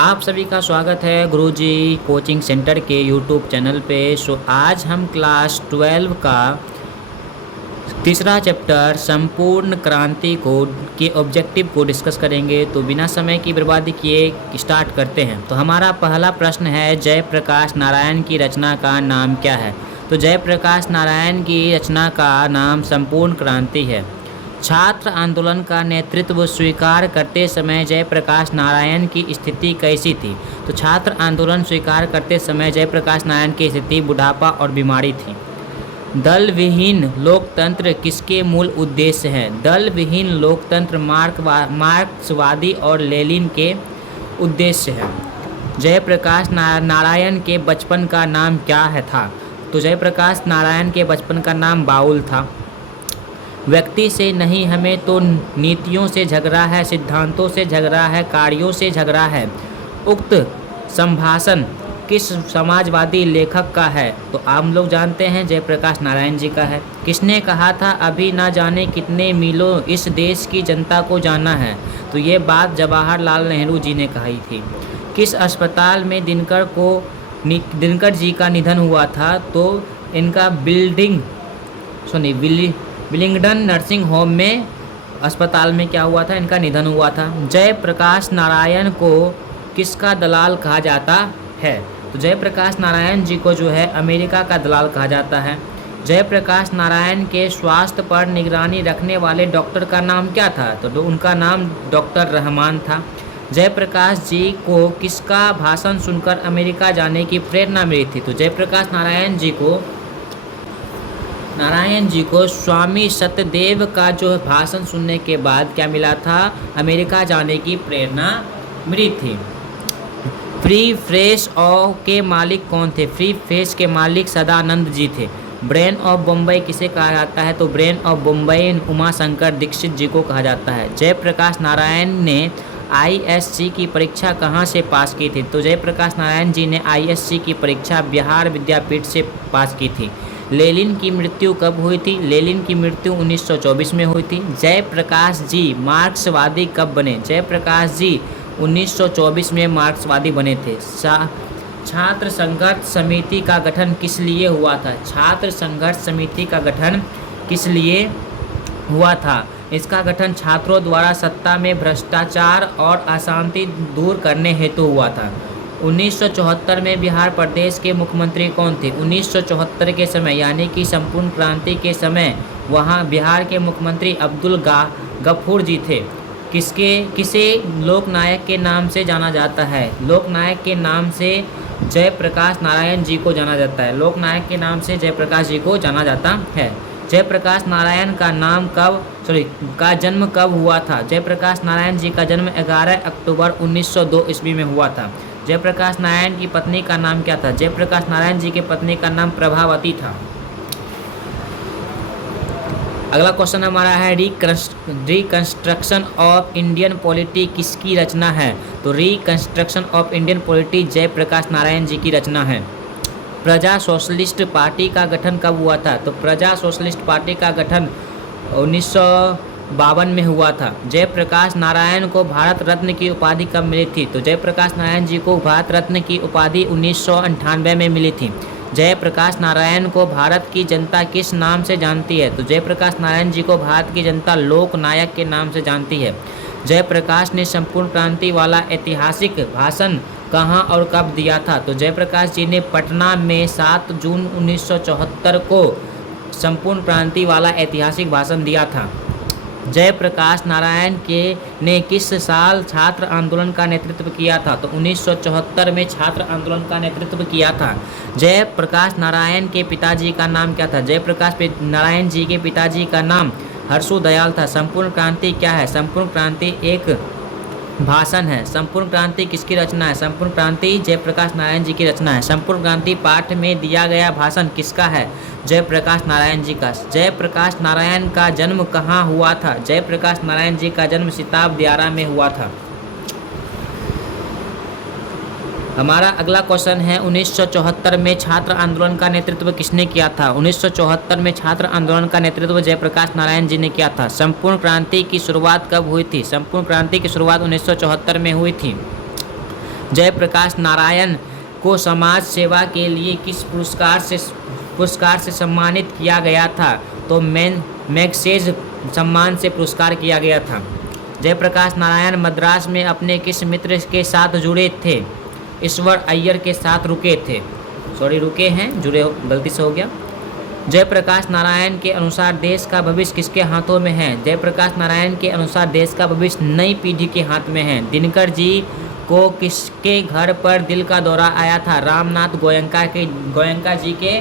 आप सभी का स्वागत है गुरुजी कोचिंग सेंटर के यूट्यूब चैनल पे। आज हम क्लास 12 का तीसरा चैप्टर संपूर्ण क्रांति को के ऑब्जेक्टिव को डिस्कस करेंगे। तो बिना समय की बर्बादी किए स्टार्ट करते हैं। तो हमारा पहला प्रश्न है, जयप्रकाश नारायण की रचना का नाम क्या है? तो जयप्रकाश नारायण की रचना का नाम संपूर्ण क्रांति है। छात्र आंदोलन का नेतृत्व स्वीकार करते समय जयप्रकाश नारायण की स्थिति कैसी थी? तो छात्र आंदोलन स्वीकार करते समय जयप्रकाश नारायण की स्थिति बुढ़ापा और बीमारी थी। दल विहीन लोकतंत्र किसके मूल उद्देश्य हैं? दल विहीन लोकतंत्र मार्क्सवादी और लेनिन के उद्देश्य है। जयप्रकाश नारायण के बचपन का नाम क्या है था? तो जयप्रकाश नारायण के बचपन का नाम बाउल था। व्यक्ति से नहीं, हमें तो नीतियों से झगड़ा है, सिद्धांतों से झगड़ा है, कार्यों से झगड़ा है। उक्त संभाषण किस समाजवादी लेखक का है? तो आप लोग जानते हैं जयप्रकाश नारायण जी का है। किसने कहा था, अभी ना जाने कितने मीलों इस देश की जनता को जाना है? तो ये बात जवाहरलाल नेहरू जी ने कही थी। किस अस्पताल में दिनकर जी का निधन हुआ था? तो इनका विलिंगडन नर्सिंग होम में अस्पताल में क्या हुआ था? इनका निधन हुआ था। जयप्रकाश नारायण को किसका दलाल कहा जाता है? तो जयप्रकाश नारायण जी को जो है अमेरिका का दलाल कहा जाता है। जयप्रकाश नारायण के स्वास्थ्य पर निगरानी रखने वाले डॉक्टर का नाम क्या था? तो उनका नाम डॉक्टर रहमान था। जयप्रकाश जी को किसका भाषण सुनकर अमेरिका जाने की प्रेरणा मिली थी? तो जयप्रकाश नारायण जी को स्वामी सत्यदेव का जो भाषण सुनने के बाद क्या मिला था? अमेरिका जाने की प्रेरणा मिली थी। फ्री प्रेस के मालिक कौन थे? फ्री प्रेस के मालिक सदानंद जी थे। ब्रेन ऑफ बम्बई किसे कहा जाता है? तो ब्रेन ऑफ बम्बई उमा शंकर दीक्षित जी को कहा जाता है। जयप्रकाश नारायण ने आईएससी की परीक्षा कहाँ से पास की थी? तो जयप्रकाश नारायण जी ने आईएससी की परीक्षा बिहार विद्यापीठ से पास की थी। लेनिन की मृत्यु कब हुई थी? लेनिन की मृत्यु 1924 में हुई थी। जयप्रकाश जी मार्क्सवादी कब बने? जयप्रकाश जी 1924 में मार्क्सवादी बने थे। छात्र संघर्ष समिति का गठन किस लिए हुआ था? छात्र संघर्ष समिति का गठन किस लिए हुआ था? इसका गठन छात्रों द्वारा सत्ता में भ्रष्टाचार और अशांति दूर करने हेतु हुआ था। 1974 में बिहार प्रदेश के मुख्यमंत्री कौन थे? 1974 के समय यानी कि संपूर्ण क्रांति के समय वहाँ बिहार के मुख्यमंत्री अब्दुल गफूर जी थे। किसे लोकनायक के नाम से जाना जाता है? लोकनायक के नाम से जयप्रकाश नारायण जी को जाना जाता है। लोकनायक के नाम से जयप्रकाश जी को जाना जाता है। जयप्रकाश नारायण का जन्म कब हुआ था? जयप्रकाश नारायण जी का जन्म 11 अक्टूबर 1902 ईस्वी में हुआ था। जयप्रकाश नारायण की पत्नी का नाम क्या था? जयप्रकाश नारायण जी की पत्नी का नाम प्रभावती था। अगला क्वेश्चन हमारा है, रिकंस्ट्रक्शन ऑफ इंडियन पॉलिटी किसकी रचना है? तो reconstruction of Indian polity Jayaprakash Narayan ji की रचना है। प्रजा सोशलिस्ट पार्टी का गठन कब हुआ था? तो प्रजा सोशलिस्ट पार्टी का गठन 1952 में हुआ था। जयप्रकाश नारायण को भारत रत्न की उपाधि कब मिली थी? तो जयप्रकाश नारायण जी को भारत रत्न की उपाधि 1998 में मिली थी। जयप्रकाश नारायण को भारत की जनता किस नाम से जानती है? तो जयप्रकाश नारायण जी को भारत की जनता लोकनायक के नाम से जानती है। जयप्रकाश ने संपूर्ण क्रांति वाला ऐतिहासिक भाषण कहाँ और कब दिया था? तो जयप्रकाश जी ने पटना में 7 जून 1974 को संपूर्ण क्रांति वाला ऐतिहासिक भाषण दिया था। जयप्रकाश नारायण ने किस साल छात्र आंदोलन का नेतृत्व किया था? तो 1974 में छात्र आंदोलन का नेतृत्व किया था। जयप्रकाश नारायण के पिताजी का नाम क्या था? जयप्रकाश नारायण जी के पिताजी का नाम हर्षु दयाल था। संपूर्ण क्रांति क्या है? संपूर्ण क्रांति एक भाषण है। संपूर्ण क्रांति किसकी रचना है? संपूर्ण क्रांति जयप्रकाश नारायण जी की रचना है। संपूर्ण क्रांति पाठ में दिया गया भाषण किसका है? जयप्रकाश नारायण जी का। जयप्रकाश नारायण का जन्म कहाँ हुआ था? जयप्रकाश नारायण जी का जन्म सिताब दियारा में हुआ था। हमारा अगला क्वेश्चन है, 1974 में छात्र आंदोलन का नेतृत्व किसने किया था? 1974 में छात्र आंदोलन का नेतृत्व जयप्रकाश नारायण जी ने किया था। संपूर्ण क्रांति की शुरुआत कब हुई थी? संपूर्ण क्रांति की शुरुआत 1974 में हुई थी। जयप्रकाश नारायण को समाज सेवा के लिए किस पुरस्कार से सम्मानित किया गया था? तो मैगसेसे सम्मान से पुरस्कार किया गया था। जयप्रकाश नारायण मद्रास में अपने किस मित्र के साथ जुड़े थे? ईश्वर अय्यर के साथ रुके हैं, जुड़े गलती से हो गया। जयप्रकाश नारायण के अनुसार देश का भविष्य किसके हाथों में है? जयप्रकाश नारायण के अनुसार देश का भविष्य नई पीढ़ी के हाथ में है। दिनकर जी को किसके घर पर दिल का दौरा आया था? रामनाथ गोयनका जी के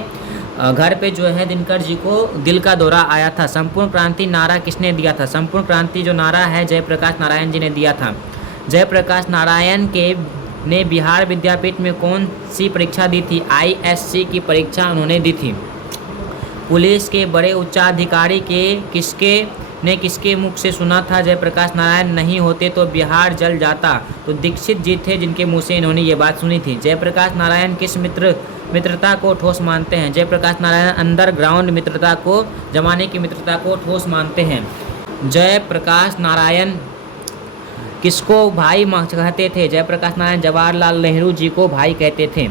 घर पे जो है दिनकर जी को दिल का दौरा आया था। संपूर्ण क्रांति नारा किसने दिया था? संपूर्ण क्रांति जो नारा है जयप्रकाश नारायण जी ने दिया था। जयप्रकाश नारायण ने बिहार विद्यापीठ में कौन सी परीक्षा दी थी? ISC की परीक्षा उन्होंने दी थी। पुलिस के बड़े उच्चाधिकारी किसके मुख से सुना था? जयप्रकाश नारायण नहीं होते तो बिहार जल जाता। तो दीक्षित जी थे जिनके मुंह से इन्होंने ये बात सुनी थी। जयप्रकाश नारायण किस मित्रता को ठोस मानते हैं? जयप्रकाश नारायण अंडरग्राउंड मित्रता को, जमाने की मित्रता को ठोस मानते हैं। जयप्रकाश नारायण किसको भाई कहते थे? जयप्रकाश नारायण जवाहरलाल नेहरू जी को भाई कहते थे।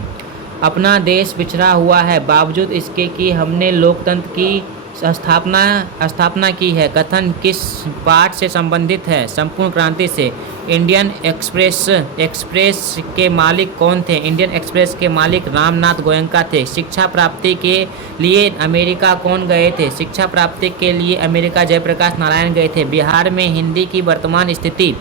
अपना देश पिछड़ा हुआ है, बावजूद इसके कि हमने लोकतंत्र की स्थापना की है। कथन किस पाठ से संबंधित है? संपूर्ण क्रांति से। इंडियन एक्सप्रेस के मालिक कौन थे? इंडियन एक्सप्रेस के मालिक रामनाथ गोयनका थे। शिक्षा प्राप्ति के लिए अमेरिका कौन गए थे? शिक्षा प्राप्ति के लिए अमेरिका जयप्रकाश नारायण गए थे। बिहार में हिंदी की वर्तमान स्थिति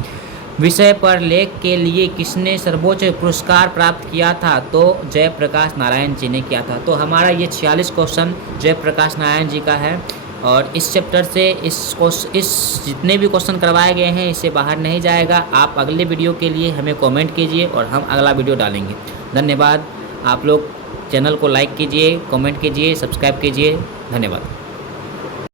विषय पर लेख के लिए किसने सर्वोच्च पुरस्कार प्राप्त किया था? तो जयप्रकाश नारायण जी ने किया था। तो हमारा ये 46 क्वेश्चन जयप्रकाश नारायण जी का है और इस चैप्टर से इस जितने भी क्वेश्चन करवाए गए हैं इससे बाहर नहीं जाएगा। आप अगले वीडियो के लिए हमें कमेंट कीजिए और हम अगला वीडियो डालेंगे। धन्यवाद। आप लोग चैनल को लाइक कीजिए, कमेंट कीजिए, सब्सक्राइब कीजिए। धन्यवाद।